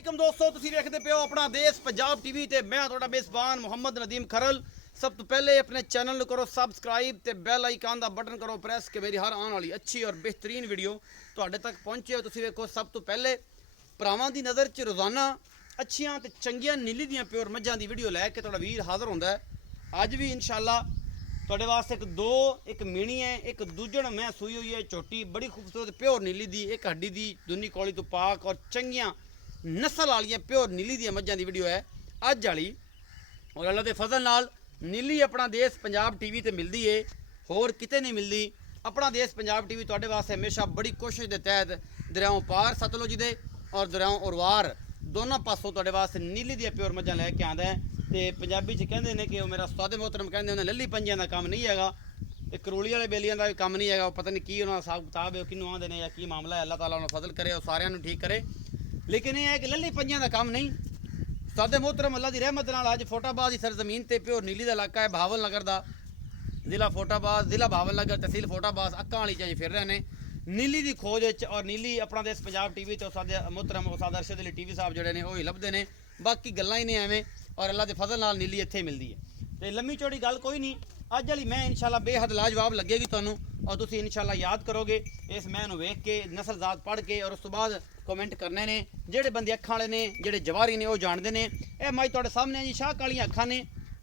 वालेकुम दोस्तों, तुसीं वेखदे पे हो अपना देश पंजाब टीवी ते मैं तुहाडा मेज़बान मुहम्मद नदीम खरल। सब तो पहले अपने चैनल नूं करो सबसक्राइब ते बैल आइकन दा बटन करो प्रेस कि मेरी हर आने वाली अच्छी और बेहतरीन वीडियो तुहाडे तक पहुंचे। तुसीं वेखो सब तो पहले भरावां दी नज़र च रोज़ाना अच्छियां ते चंगियां नीली दियां प्योर मझां दी वीडियो लैके तुहाडा वीर हाज़र हुंदा है। अज भी इंशाअल्लाह तुहाडे वास्ते एक मीणी है, एक दूजण मैं सूई हुई है झोटी बड़ी खूबसूरत प्योर नीली दी, एक हड्डी दी दुनी कौली तो पाक और चंगियां नस्ल वाली प्योर नीली दी मझां दी वीडियो है अज वाली। और अल्लाह के फजल नाल नीली अपना देश पंजाब टीवी ते मिलती है, होर किते नहीं मिलती। अपना देश पंजाब टीवी तुहाडे वास्ते हमेशा बड़ी कोशिश के तहत दरियाओं पार सतलुज दे और दरियाओं उरवार दोनों पासों तुहाडे वास्ते नीली दी प्योर मझां लैके आंदा है। तो पंजाबी च कहते हैं कि मेरा उस्ताद मोहतरम कहते हैं लली पंजियां का काम नहीं है, एक करोली वाले बेलियां का भी काम नहीं है। पता नहीं की उन्होंने हिसाब किताब है, किनू आंदे ने या की मामला है। अल्लाह ताला उन्हें फजल करे और सारिਆਂ ਨੂੰ ठीक करे। लेकिन यह है कि लली पंजियां का काम नहीं। उस्ताद मोहतरम अल्लाह की रहमत नाल अज फोटाबाद की सरजमीन ते प्योर नीली का इलाका है, भावल नगर का जिला फोटाबाद, जिला भावल नगर, तहसील फोटाबाद, अक्कां वाली च फिर रहे हैं नीली की खोज। और नीली अपना देश पंजाब टीवी तो उस्ताद मोहतरम उस्ताद अरशद अली टीवी साहब जोड़े ने वही लभदे ने, बाकी गल्लां ही नहीं एवें। और अल्लाह के फजल नाल नीली इत्थे मिलती है। तो लम्मी चौड़ी गल कोई नहीं, अज वाली मैं इंशाल्लाह बेहद लाजवाब लगेगी तुहानूं और तुसीं इंशाल्लाह याद करोगे इस मैं नूं वेख के, नस्ल जात पढ़ के। और उस तो बाद कमेंट करने ने जेड़े बंदे अखां वाले ने, जेड़े जवारी ने, वो जानते हैं। यह मज तुहाडे सामने जी शाह कालियां अखां ने,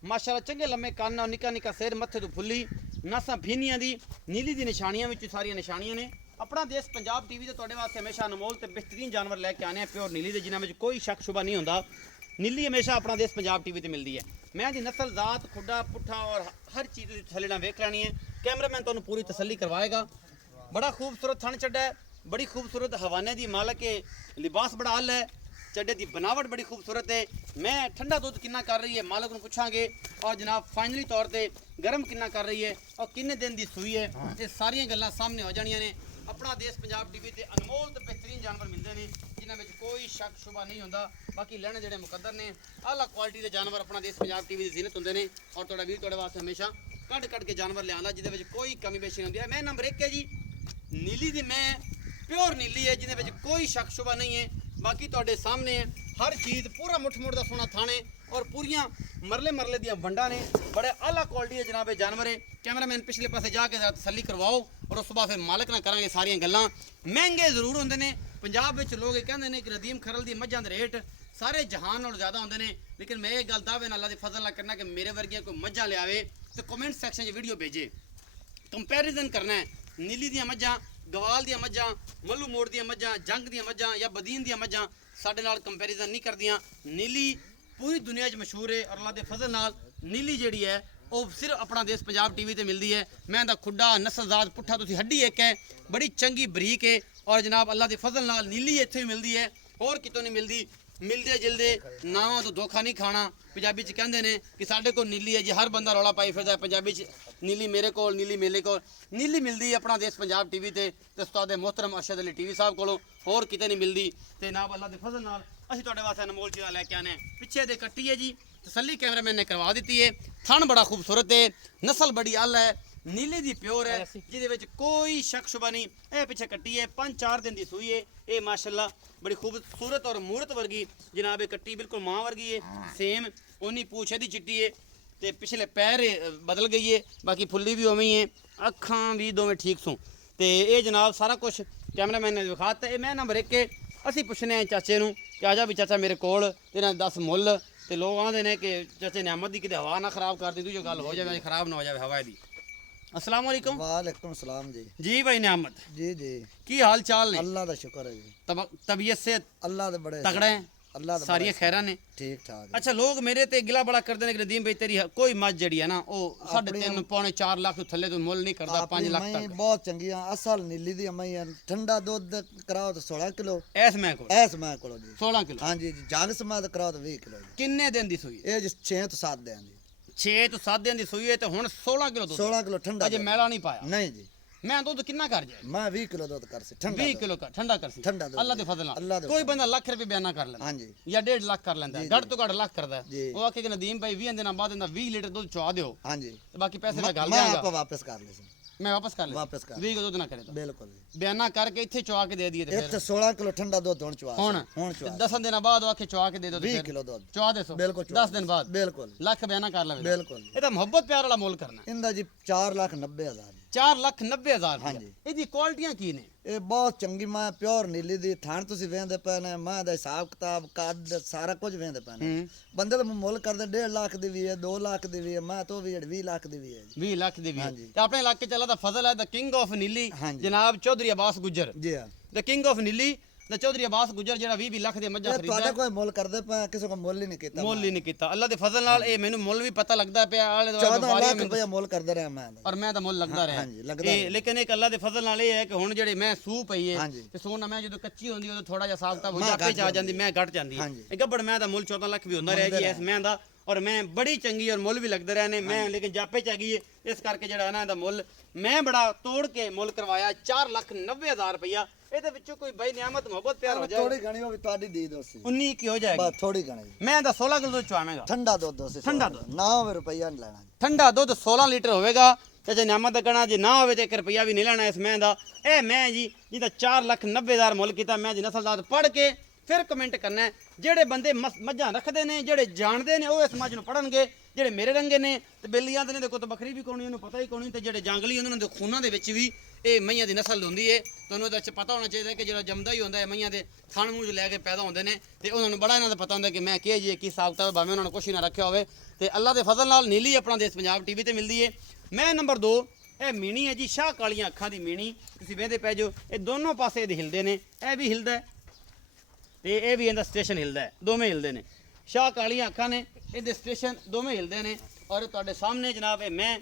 माशाअल्लाह चंगे लम्मे कन्न और निक्का निक्का सिर, मत्थे तो फुल्ली नसां फीनियां दी नीली दी निशानियां विच सारियां निशानियां ने। अपना देश पंजाब टीवी ते तुहाडे वास्ते हमेशा अनमोल ते बेहतरीन जानवर लैके आने प्योर नीली दे, जिन्हां विच कोई शक शुबा नहीं होंदा। नीली हमेशा अपना देश पंजाब टीवी ते मिलती है। मैं दी नस्ल जात खुडा पुट्ठा और हर चीज़ थले ना वेख लैनी है। कैमरामैन तुहानूं पूरी तसल्ली करवाएगा। बड़ा खूबसूरत थन चड्डा है, बड़ी खूबसूरत हवाने दी मालक है, लिबास बड़ा अल है, चड्डे की बनावट बड़ी खूबसूरत है। मैं ठंडा दुध किन्ना कर रही है मालक को पूछांगे। और जनाब फाइनली तौर पर गर्म किन्ना कर रही है और किन्ने दिन की सूई है, ये सारियां गल्लां सामने हो जानियां ने। अपना देश पंजाब टीवी ते अनमोल ते बेहतरीन जानवर मिलते हैं, जिन्हां विच कोई शक शुबा नहीं होंदा। बाकी लैने जेड़े मुकद्दर ने आला क्वालिटी के जानवर अपना देश पंजाब टीवी की जीनत होंदे ने। और तुहाडा वीर तुहाडे वास्ते हमेशा कट के जानवर लिआंदा जिहदे विच कोई कमी पेशी नहीं होंदी है। मैं नंबर 1 है जी नीली दी, मैं प्योर नीली है जिहदे विच कोई शक शुबा नहीं है। बाकी तुहाडे सामने है हर चीज़, पूरा मुठ मुठ दा सोना थाने और पूरियां मरले मरले दियां वंडा ने, बड़े आला क्वालिटी है जनाब जानवर है। कैमरामैन पिछले पासे जाके जरा तसल्ली करवाओ और उस बाद फिर मालक ना करांगे सारियां गल्लां। महंगे जरूर होंदे ने, पंजाब विच लोग कहंदे ने कि नदीम खरल दी मझां दे रेट सारे जहान नालों ज़्यादा होंदे ने। लेकिन मैं ये गल दावे नाल अल्लाह दे फजल नाल करना कि मेरे वर्गियां कोई मझां लियावे तो कमेंट सैक्शन च वीडियो भेजे, कंपैरिजन करना है नीली दियां मझां, गवाल दियां मझां, मल्लू मोड़ दियां मझां, जंग दियां मझां या बदीन दियां मझां साडे नाल कंपैरिजन नहीं करदियां। नीली पूरी दुनिया च मशहूर है और अल्लाह के फजल नाल नीली जिहड़ी है वो सिर्फ अपना देश पंजाब टीवी ते मिलती है। मैं दा खुडा नस्लजात पुट्ठा तुसी हड्डी एक है, बड़ी चंगी बरीक है। और जनाब अल्लाह के फजल नाल नीली इत्थे भी मिलती है, होर कितों नहीं मिलती। मिलते जिलदे नावां तो धोखा नहीं खाना। पंजाबी च कहंदे ने कि साडे कोल नीली है जी, हर बंदा रौला पाई फिरदा है पंजाबी च नीली मेरे कोल, नीली मेरे कोल। नीली मिलती है अपना देश पंजाब टीवी ते उस्ताद मोहतरम अरशद अली टीवी साहब कोलों, होर किते नहीं मिलती। ते जनाब अल्लाह के फजल नाल असीं तुहाडे वास्ते अनमोल चीज़ां लैके आने। पिछे दे कट्टी है जी, तसल्ली कैमरामैन ने करवा दी है। थन बड़ा खूबसूरत है, नस्ल बड़ी अल है, नीली दी प्योर है जिहदे विच कोई शक शुबा नहीं। यह पिछे कट्टी है 5-4 दिन की सूई है। ये माशाल्लाह बड़ी खूबसूरत और मूरत वर्गी जनाब कट्टी, बिल्कुल माँ वर्गी है सेम। उन्नी पूछ दी चिट्टी है तो पिछले पैर बदल गई है, बाकी फुल्ली भी उवें ही है, अखां भी दोवें ठीक सूँ। तो ये जनाब सारा कुछ कैमरामैन ने दिखाता है। मैं नंबर 1 है असीं पुछने चाचे नूं कि आजा भी चाचा मेरे कोल तेरा 10 मुੱਲ। तो लोग आते हैं कि चाचे नियामत की किते हवा ना खराब कर दी, तू जो गल हो जाए खराब ना हो जाए हवा दी। अस्सलाम वालेकुम। वालेकुम सलाम जी। जी भाई नियामत जी जी की हाल चाल ने? अल्लाह का शुक्र है जी। तबीयत से अल्लाह दे बड़े तगड़े हैं, अल्लाह सारियां खैरा ने? ठीक ठाक। अच्छा लोग मेरे ते गिला बड़ा करते हैं कि नदीम भाई तेरी कोई मझ जड़ी है ना वो 3.5 पौने 4 लाख तो थल्ले तो मुੱਲ नहीं करता, 5 लाख तक। बहुत चंगी है, असल नीली दी मई है। ठंडा दूध कराओ तो 16 किलो ऐस मैं को जी 16 किलो। हाँ जी जग समाद कराओ तो 20 किलो जी। किन्ने दिन दी सूई? ये जी 6 तो 7 दिन जी। 6 तो 7 दिन दी सूई है तो हुण 16 किलो दूध। 16 किलो ठंडा अजे मैला नहीं पाया? नहीं जी। मैं दूध कितना कर जाए? मैं 20 किलो दूध कर सी ठंडा 20 किलो का ठंडा कर सी ठंडा दूध अल्लाह दे फजल अल्लाह नाल। दे कोई बंदा लाख रुपए बयाना कर लेंदा हाँ जी या 1.5 लाख कर लेंदा, घट तो घट लाख करदा जी। वो आखे कि नदीम भाई 20 दिनों बाद इंदा 20 लीटर दूध चुआ दियो हाँ जी ते बाकी पैसे मैं गल मैं देंगा। आपको वापस कर ले सी। ਮੈਂ ਵਾਪਸ ਕਰ ਲਿਆ ਵਾਪਸ ਕਰ 20 ਕਿਲੋ ਦੁੱਧ ਨਾ ਕਰੇ ਤਾਂ ਬਿਲਕੁਲ ਜੀ। ਬਿਆਨਾ ਕਰਕੇ ਇੱਥੇ ਚਵਾ ਕੇ ਦੇ ਦਈਏ ਤੇ ਫਿਰ ਇੱਥੇ 16 ਕਿਲੋ ਠੰਡਾ ਦੁੱਧ ਹੁਣ ਚਵਾ ਹੁਣ ਚਵਾ 10 ਦਿਨਾਂ ਬਾਅਦ ਆਖੇ ਚਵਾ ਕੇ ਦੇ ਦੋ 20 ਕਿਲੋ ਦੁੱਧ ਚਵਾ ਦੇ ਸੋ ਬਿਲਕੁਲ 10 ਦਿਨ ਬਾਅਦ ਬਿਲਕੁਲ ਲੱਖ ਬਿਆਨਾ ਕਰ ਲਵੇ ਬਿਲਕੁਲ ਇਹ ਤਾਂ ਮੁਹੱਬਤ ਪਿਆਰ ਵਾਲਾ ਮੁੱਲ ਕਰਨਾ ਇਹਦਾ ਜੀ 4,90,000 4,90,000 ਇਹਦੀ ਕੁਆਲਿਟੀਆਂ ਕੀ ਨੇ ਇਹ ਬਹੁਤ ਚੰਗੀ ਮਾਂ ਪਿਓਰ ਨੀਲੀ ਦੀ ਥਾਣ ਤੁਸੀਂ ਵੇਂਦੇ ਪਏ ਨੇ ਮਾਂ ਦਾ ਹਿਸਾਬ ਕਿਤਾਬ ਕੱਦ ਸਾਰਾ ਕੁਝ ਵੇਂਦੇ ਪਏ ਨੇ ਬੰਦੇ ਦਾ ਮੁੱਲ ਕਰਦੇ 1.5 ਲੱਖ ਦੀ ਵੀ ਹੈ 2 ਲੱਖ ਦੀ ਵੀ ਹੈ ਮਾਂ ਤੋਂ ਵੀ 20 ਲੱਖ ਦੀ ਵੀ ਹੈ ਜੀ 20 ਲੱਖ ਦੀ ਵੀ ਹੈ। ਤੇ ਆਪਣੇ ਇਲਾਕੇ ਚ ਅੱਲਾ ਦਾ ਫਜ਼ਲ ਹੈ ਦ ਕਿੰਗ ਆਫ ਨੀਲੀ ਹਾਂਜੀ। ਜਨਾਬ ਚੌਧਰੀ ਅਬਾਸ ਗੁੱਜਰ ਜੀ ਹਾਂ ਦ ਕਿੰਗ ਆਫ ਨੀਲੀ ਦ ਚੌਧਰੀ ਅਬਾਸ ਗੁੱਜਰ ਜਿਹੜਾ 20 ਲੱਖ ਦੇ ਮੱਝਾਂ ਇਹ ਖਰੀਦਦਾ ਤੁਹਾਡਾ ਕੋਈ ਮੁੱਲ ਕਰਦੇ ਪਏ ਕਿਸੇ ਕੋ ਮੁੱਲ ਹੀ ਨਹੀਂ ਕੀਤਾ ਮੁੱਲ ਹੀ ਨਹੀਂ ਕੀਤਾ ਅੱਲਾ ਦੇ ਫਜ਼ਲ ਨਾਲ ਇਹ ਮੈਨੂੰ ਮੁੱਲ ਵੀ ਪਤਾ ਲੱਗਦਾ ਪਿਆ ਆਲੇ ਦੁਆਲੇ 14 ਵਪਾਰੀਆਂ ਲੱਖ ਰੁਪਏ ਮੁੱਲ ਕਰਦਾ ਰਿਹਾ ਮੈਂ ਔਰ ਮੈਂ ਤਾਂ ਮੁੱਲ ਲੱਗਦਾ ਰਿਹਾ ਹਾਂਜੀ, ਲੱਗਦਾ ਇਹ ਲੇਕਿਨ ਇੱਕ ਅੱਲਾ ਦੇ ਫਜ਼ਲ ਨਾਲ ਇਹ ਹੈ ਕਿ ਹੁਣ ਜਿਹੜੇ ਮੈਂ ਸੂ ਪਈ ਹੈ ਹਾਂਜੀ। ਤੇ ਸੋਨਾ ਮੈਂ ਜਦੋਂ ਕੱਚੀ ਹੁੰਦੀ ਉਦੋਂ ਥੋੜਾ ਜਿਹਾ ਸਾਬਤਾ ਹੋ ਮੈਂ ਜਾਪੇ ਚ ਆ ਘੱਟ ਜਾਂਦੀ ਮੈਂ ਘਟ ਜਾਂਦੀ ਹਾਂਜੀ। ਇਹ ਗੱਬੜ ਮੈਂ ਦਾ ਮੁੱਲ 14 ਲੱਖ ਵੀ ਹੁੰਦਾ ਰਿਹਾ ਜੀ ਇਸ ਮੈਂ ਦਾ ਔਰ ਮੈਂ ਬੜੀ ਚੰਗੀ ਔਰ ਮੁੱਲ ਵੀ ਲੱਗਦੇ ਰਹੇ ਨੇ ਮੈਂ ਲੇਕਿਨ ਜਾਪੇ ਚ ਆ ਗਈ ਹੈ ਇਸ ਕਰਕੇ ਜਿਹੜਾ ਨਾ ਇਹਦਾ ਮੁੱਲ ਮੈਂ ਬੜਾ ਤੋੜ ਕੇ ਮੁੱਲ ਕਰਵਾਇਆ 4,90,000 ਰੁਪਇਆ ਇਹਦੇ ਵਿੱਚੋਂ ਕੋਈ ਬਈ ਨਿਆਮਤ ਮੁਹੱਬਤ ਪਿਆਰ ਹੋ ਜਾਏ ਥੋੜੀ ਘਣੀ ਉਹ ਵੀ ਤੁਹਾਡੀ ਦੀ ਦੋਸੀ 19 ਕੀ ਹੋ ਜਾਏਗੀ ਬਸ ਥੋੜੀ ਘਣੀ ਮੈਂ ਦਾ 16 ਕਿਲੋ ਚਵਾਵੇਂਗਾ ਠੰਡਾ ਦੁੱਧ ਦੋਸੀ ਠੰਡਾ ਦੁੱਧ। ਨਾ ਹੋਵੇ ਰੁਪਈਆ ਨਹੀਂ ਲੈਣਾ ਠੰਡਾ ਦੁੱਧ 16 ਲੀਟਰ ਹੋਵੇਗਾ ਤੇ ਜੇ ਨਿਆਮਤ ਦਾ ਕਹਣਾ ਜੇ ਨਾ ਹੋਵੇ ਤੇ 1 ਰੁਪਿਆ ਵੀ ਨਹੀਂ ਲੈਣਾ ਇਸ ਮੈਂ ਦਾ ਇਹ ਮੈਂ ਜੀ ਜਿਹਦਾ 4,90,000 ਮੁੱਲ ਕੀਤਾ ਮੈਂ ਜੀ ਨਸਲਦਾਰ ਪੜ੍ਹ ਕੇ ਫਿਰ ਕਮੈਂਟ ਕਰਨਾ ਹੈ। ਜਿਹੜੇ ਬੰਦੇ ਮੱਝਾਂ ਰੱਖਦੇ ਨੇ ਜਿਹੜੇ ਜਾਣਦੇ ਨੇ ਉਹ ਇਸ ਮੱਝ ਨੂੰ ਪੜਨਗੇ ਜਿਹੜੇ ਮੇਰੇ ਰੰਗੇ ਨੇ ਤੇ ਬੇਲੀਆਂ ਦੇ ਨੇ ਦੇਖੋ ਤਾਂ ਬੱਕਰੀ ਵੀ ਕੋਣੀ ਉਹਨੂੰ ਪਤਾ ਹੀ ਕੋਣੀ ਤੇ ਜਿਹੜੇ ਜੰਗਲੀ ਉਹਨਾਂ ਦੇ ਖੂਨਾਂ ਦੇ ਵਿੱਚ ਵੀ ਇਹ ਮਈਆਂ ਦੀ ਨਸਲ ਹੁੰਦੀ ਏ ਤੁਹਾਨੂੰ ਇਹਦੇ ਵਿੱਚ ਪਤਾ ਹੋਣਾ ਚਾਹੀਦਾ ਕਿ ਜਿਹੜਾ ਜੰਮਦਾ ਹੀ ਹੁੰਦਾ ਹੈ ਮਈਆਂ ਦੇ ਥਣ ਮੂੰਹ ਲੈ ਕੇ ਪੈਦਾ ਹੁੰਦੇ ਨੇ ਤੇ ਉਹਨਾਂ ਨੂੰ ਬੜਾ ਇਹਨਾਂ ਦਾ ਪਤਾ ਹੁੰਦਾ ਕਿ ਮੈਂ ਕੀ ਜੀ ਕੀ ਹਿਸਾਬ ਕਿਤਾਬ ਭਾਵੇਂ ਉਹਨਾਂ ਨੂੰ ਕੁਛ ਹੀ ਨਾ ਰੱਖਿਆ ਹੋਵੇ ਤੇ ਅੱਲਾ ਦੇ ਫਜ਼ਲ ਨਾਲ ਨੀਲੀ ਆਪਣਾ ਦੇਸ਼ ਪੰਜਾਬ ਟੀਵੀ ਤੇ ਮਿਲਦੀ ਏ ਮੈਂ ਨੰਬਰ 2 ਇਹ ਮੀਣੀ ਹੈ ਜੀ ਸ਼ਾਹ ਕਾਲੀਆਂ ਅੱਖਾਂ ਦੀ ਮੀਣੀ ਤੁਸੀਂ ਵੇਖਦੇ ਪੈ ਜੋ ਇਹ ਦੋਨੋਂ ਪਾਸੇ ਇਹਦੇ ਹਿਲਦੇ ਨੇ ਇਹ ਵੀ ਹਿਲਦਾ ਹੈ ਤੇ ਇਹ ਵੀ ਇਹਦਾ ਸਟੇਸ਼ਨ ਹਿਲਦਾ ਹੈ ਦੋਵੇਂ ਹਿਲਦੇ ਨੇ ਸ਼ਾਹ ਕਾਲੀਆਂ ਅੱਖਾਂ ਨੇ ਇਹਦੇ ਸਟੇਸ਼ਨ ਦੋਵੇਂ ਹਿਲਦੇ ਨੇ ਔਰ ਤੁਹਾਡੇ ਸਾਹਮਣੇ ਜਨਾਬ ਇਹ ਮੈਂ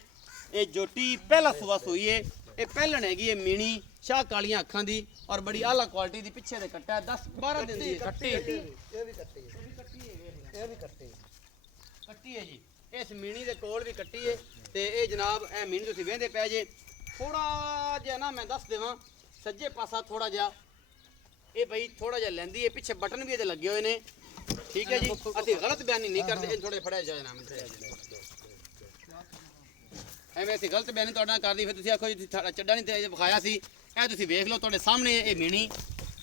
ਇਹ ਜੋਟੀ ਪਹਿਲਾ ਸੂਆ ਸੂਈ ਹੈ ਇਹ ਪਹਿਲਣ ਹੈਗੀ ਹੈ ਮੀਣੀ ਸ਼ਾਹ ਕਾਲੀਆਂ ਅੱਖਾਂ ਦੀ ਔਰ ਬੜੀ ਆਲਾ ਕੁਆਲਿਟੀ ਦੀ ਪਿੱਛੇ ਦੇ ਕੱਟਾ 10-12 ਦਿਨ ਦੀ ਕੱਟੀ ਇਹ ਵੀ ਕੱਟੀ ਇਹ ਵੀ ਕੱਟੀ ਕੱਟੀ ਹੈ ਜੀ ਇਸ ਮੀਣੀ ਦੇ ਕੋਲ ਵੀ ਕੱਟੀ ਹੈ ਤੇ ਇਹ ਜਨਾਬ ਇਹ ਮੀਣੀ ਤੁਸੀਂ ਵੇਖਦੇ ਪੈ ਜੇ ਥੋੜਾ ਜਿਹਾ ਨਾ ਮੈਂ ਦੱਸ ਦੇਵਾਂ ਸੱਜੇ ਪਾਸਾ ਥੋੜਾ ਜਿਹਾ ਇਹ ਬਈ ਥੋੜਾ ਜਿਹਾ ਲੈਂਦੀ ਹੈ ਪਿੱਛੇ ਬਟਨ ਵੀ ਇਹਦੇ ਲੱਗੇ ਹੋਏ ਨੇ ਠੀਕ ਹੈ ਜੀ ਅਸੀਂ ਗਲਤ ਬਿਆਨੀ ਨਹੀਂ ਕਰਦੇ ਇਹ ਥੋੜੇ ਫੜਿਆ ਜਾਏ ਨਾ ਐਵੇਂ ਅਸੀਂ ਗਲਤ ਬਿਆਨੀ ਤੁਹਾਡਾ ਕਰਦੀ ਫਿਰ ਤੁਸੀਂ ਆਖੋ ਜੀ ਚੱਡਾ ਨਹੀਂ ਤੇ ਵਿਖਾਇਆ ਸੀ ਇਹ ਤੁਸੀਂ ਵੇਖ ਲਓ ਤੁਹਾਡੇ ਸਾਹਮਣੇ ਇਹ ਮੀਣੀ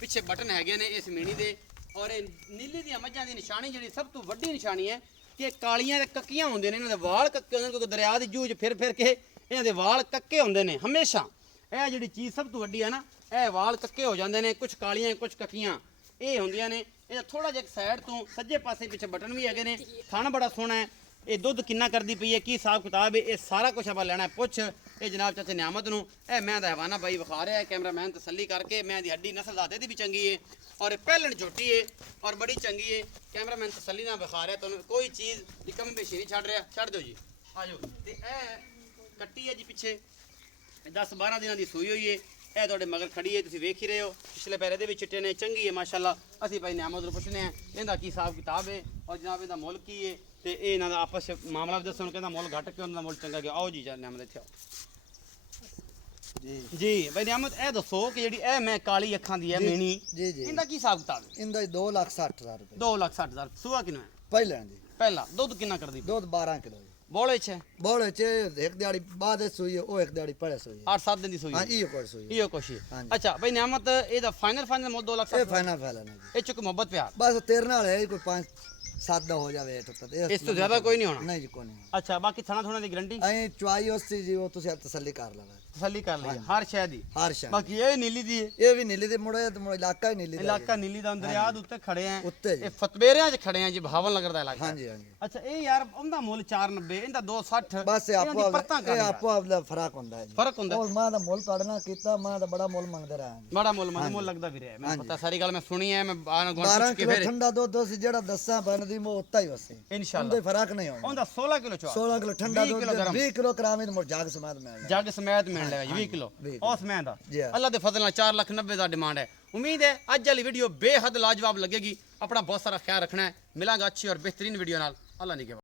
ਪਿੱਛੇ ਬਟਨ ਹੈਗੇ ਨੇ ਇਸ ਮੀਣੀ ਦੇ ਔਰ ਇਹ ਨੀਲੀ ਦੀਆਂ ਮੱਝਾਂ ਦੀ ਨਿਸ਼ਾਨੀ ਜਿਹੜੀ ਸਭ ਤੋਂ ਵੱਡੀ ਨਿਸ਼ਾਨੀ ਹੈ ਕਿ ਕਾਲੀਆਂ ਤੇ ਕੱਕੀਆਂ ਹੁੰਦੇ ਨੇ ਇਹਨਾਂ ਦੇ ਵਾਲ ਕੱਕੇ ਹੁੰਦੇ ਨੇ ਕਿਉਂਕਿ ਦਰਿਆ ਦੀ ਜੂਝ ਫਿਰ ਕੇ ਇਹਨਾਂ ਦੇ ਵਾਲ ਕੱਕੇ ਹੁੰਦੇ ਨੇ ਹਮੇਸ਼ਾ ਇਹ ਜਿਹੜੀ ਚੀਜ਼ ਸਭ ਤੋਂ ਵੱਡੀ ਹੈ ਨਾ ਇਹ ਵਾਲ ਕੱਕੇ ਹੋ ਜਾਂਦੇ ਨੇ ਕੁਝ ਕਾਲੀਆਂ ਕੁਝ ਕੱਕੀਆਂ ਇਹ ਹੁੰਦੀਆਂ ਨੇ ਇਹ ਥੋੜਾ ਜਿਹਾ ਸਾਈਡ ਤੋਂ ਸੱਜੇ ਪਾਸੇ ਪਿੱਛੇ ਬਟਨ ਵੀ ਹੈਗੇ ਨੇ ਥਣ ਬੜਾ ਸੋਹਣਾ ਹੈ ਇਹ ਦੁੱਧ ਕਿੰਨਾ ਕਰਦੀ ਪਈ ਹੈ ਕੀ ਹਿਸਾਬ ਕਿਤਾਬ ਹੈ ਇਹ ਸਾਰਾ ਕੁਝ ਆਪਾਂ ਲੈਣਾ ਪੁੱਛ ਇਹ ਜਨਾਬ ਚਾਚੇ ਨਿਆਮਤ ਨੂੰ ਇਹ ਮੈਂ ਦਾ ਹਵਾਨਾ ਬਾਈ ਵਿਖਾ ਰਿਹਾ ਹੈ ਕੈਮਰਾਮੈਨ ਤਸੱਲੀ ਕਰਕੇ ਮੈਂ ਦੀ ਹੱਡੀ ਨਸਲ ਦਾਦੇ ਦੀ ਵੀ ਚੰਗੀ ਹੈ ਔਰ ਇਹ ਪਹਿਲਣ ਝੋਟੀ ਹੈ ਔਰ ਬੜੀ ਚੰਗੀ ਹੈ ਕੈਮਰਾਮੈਨ ਤਸੱਲੀ ਨਾਲ ਵਿਖਾ ਰਿਹਾ ਤੁਹਾਨੂੰ ਕੋਈ ਚੀਜ਼ ਦੀ ਕਮੀ ਪੇਸ਼ੀ ਨਹੀਂ ਛੱਡ ਰਿਹਾ ਛੱਡ ਦਿਓ ਜੀ ਆ ਜਾਓ ਤੇ ਇਹ ਕੱਟੀ ਹੈ ਜੀ ਪਿੱਛੇ 10-12 ਦਿਨਾਂ ਦੀ ਸੂਈ ਹੋਈ ਹੈ ਇਹ ਤੁਹਾਡੇ ਮਗਰ ਖੜੀ ਹੈ ਤੁਸੀਂ ਵੇਖ ਹੀ ਰਹੇ ਹੋ ਪਿਛਲੇ ਪੈਰੇ ਦੇ ਵੀ ਚਿੱਟੇ ਨੇ ਚੰਗੀ ਹੈ ਮਾਸ਼ਾਅੱਲਾ ਅਸੀਂ ਭਾਈ ਨਿਆਮਤ ਨੂੰ ਪੁੱਛਨੇ ਆ ਇਹਦਾ ਕੀ ਹਿਸਾਬ ਕਿਤਾਬ ਹੈ ਔਰ ਜਨਾਬ ਇਹਦਾ ਮੁੱਲ ਕੀ ਹੈ ਤੇ ਇਹ ਇਹਨਾਂ ਦਾ ਆਪਸ ਵਿੱਚ ਮਾਮਲਾ ਵੀ ਦੱਸੋ ਕਹਿੰਦਾ ਮੁੱਲ ਘੱਟ ਕੇ ਉਹਨਾਂ ਦਾ ਮੁੱਲ ਚੰਗਾ ਗਿਆ ਆਓ ਜੀ ਨਿਆਮਤ ਇੱਥੇ ਆਓ ਜੀ ਭਾਈ ਨਿਆਮਤ ਇਹ ਦੱਸੋ ਕਿ ਜਿਹੜੀ ਇਹ ਮੈਂ ਕਾਲੀ ਅੱਖਾਂ ਦੀ ਹੈ ਮੀਣੀ ਜੀ ਜੀ ਇਹਦਾ ਕੀ ਹਿਸਾਬ ਕਿਤਾਬ ਹੈ ਇਹਦਾ 2,60,000 ਰੁਪਏ 2,60,000 ਸੂਆ ਕਿੰਨਾ ਹੈ ਪਹਿਲਾਂ ਜੀ ਪਹਿਲਾ ਦੁੱਧ ਕਿੰਨਾ ਕਰਦੀ ਦੁੱਧ 12 ਕਿਲੋ ਜੀ ਬੋਲੇ ਚ ਬੋਲੇ ਚ ਇੱਕ ਦਿਹਾੜੀ ਬਾਅਦ ਸੂਈ ਉਹ ਇੱਕ ਦਿਹਾੜੀ ਪਹਿਲੇ ਸੂਈ 8-7 ਦਿਨ ਦੀ ਸੂਈ ਹਾਂ ਇਹ ਕੋਈ ਸੂਈ ਇਹੋ ਕੁਛ ਹੀ ਹਾਂਜੀ। ਅੱਛਾ ਭਾਈ ਨਿਆਮਤ ਇਹਦਾ ਫਾਈਨਲ ਮੁੱਲ 2 ਲੱਖ ਇਹ ਫਾਈਨਲ ਫਾਈਨਲ ਹੈ ਜੀ ਇਹ ਚ ਕੋਈ ਮੁਹੱਬਤ ਪਿਆਰ ਬਸ ਤੇਰੇ ਨਾਲ ਹੈ ਕੋਈ 5-7 ਦਾ ਹੋ ਜਾਵੇ ਇਸ ਤੋਂ ਜ਼ਿਆਦਾ ਕੋਈ ਨਹੀਂ ਹੋਣਾ ਨਹੀਂ ਜੀ ਕੋਈ ਨਹੀਂ ਅੱਛਾ ਬਾਕੀ ਥਣਾ ਦੀ ਗਰੰਟੀ ਐ ਚੁਆਈ ਉਸੀ ਜੀ ਉਹ ਤੁਸੀਂ ਤਸੱਲੀ ਕਰ ਲਵੇ ਤਸੱਲੀ ਕਰ ਲਈ ਹਰ ਸ਼ੈ ਦੀ ਹਰ ਸ਼ਾਮ ਬਾਕੀ ਇਹ ਨੀਲੀ ਦੀ ਹੈ ਇਹ ਵੀ ਨੀਲੀ ਦੇ ਮੁੜੇ ਇਲਾਕਾ ਹੀ ਨੀਲੀ ਦਾ ਇਲਾਕਾ ਨੀਲੀ ਦਾ ਦਰਿਆ ਦੇ ਉੱਤੇ ਖੜੇ ਆ ਉੱਤੇ ਜੀ ਇਹ ਫਤਵੇਰਿਆਂ 'ਚ ਖੜੇ ਆ ਜੀ ਭਾਵਨ ਨਗਰ ਦਾ ਇਲਾਕਾ ਹਾਂਜੀ ਹਾਂਜੀ ਅੱਛਾ ਇਹ ਯਾਰ ਉਹਦਾ ਮੁੱਲ 490 ਇਹਦਾ 260 ਬਸ ਇਹ ਆਪੋ ਆਪਦਾ ਫਰਕ ਹੁੰਦਾ ਹੈ ਜੀ ਫਰਕ ਹੁੰਦਾ ਉਹ ਮਾਂ ਦਾ ਮੁੱਲ ਕੱਢਣਾ ਕੀਤਾ ਮਾਂ ਦਾ ਬੜਾ ਮੁੱਲ ਮੰਗਦੇ ਰਹੇ ਬੜਾ ਮੁੱਲ ਲੱਗਦਾ ਵੀ ਰਿਹਾ ਮੈਨੂੰ ਪਤਾ ਸਾਰੀ ਗੱਲ ਮੈਂ ਸੁਣੀ ਹੈ ਮੈਂ ਆਣ ਗੁਣ 12 ਪੁੱਛ ਕੇ ਕਿਲੋ ਫਿਰ ਠੰਡਾ ਦੁੱਧ ਸੀ ਜਿਹੜਾ ਦੱਸਾਂ ਬਣਦੀ ਮੋ ਉੱਤਾ ਹੀ ਵਸੇ ਇਨਸ਼ਾਅੱਲਾ ਉਹਦੇ ਫਰਕ ਨਹੀਂ ਹੋਣਾ ਉਹਦਾ 16 ਕਿਲੋ ਚਵਾ 16 ਕਿਲੋ ਠੰਡਾ ਦੁੱਧ 20 ਕਿਲੋ ਕਰਾਵੇਂ ਤੇ ਮੁੜ ਜਾਗ ਸਮਾਦ ਮਿਲਣਾ ਜੱਗ ਸਮੈਤ ਮਿਲ ਲੇਗਾ ਜੀ 20 ਕਿਲੋ ਉਸ ਮੈਂ ਦਾ ਜੀ ਹਾਂ। ਅੱਲਾ ਦੇ ਫਜ਼ਲ ਨਾਲ 4,90,000 ਦਾ ਡਿਮਾਂਡ ਹੈ ਉਮੀਦ ਹੈ ਅੱਜ ਵਾਲੀ ਵੀਡੀਓ ਬੇਹੱਦ ਲਾਜਵਾਬ ਲੱਗੇਗੀ ਆਪਣਾ ਬਹੁਤ ਸਾਰਾ ਖਿਆਲ ਰੱਖਣਾ ਹੈ ਮਿਲਾਂਗਾ ਅੱਛੀ ਔਰ ਬਿਹਤਰੀਨ ਵੀਡੀਓ ਨਾਲ ਅੱਲਾ ਨਿਗਹਿਬਾਨ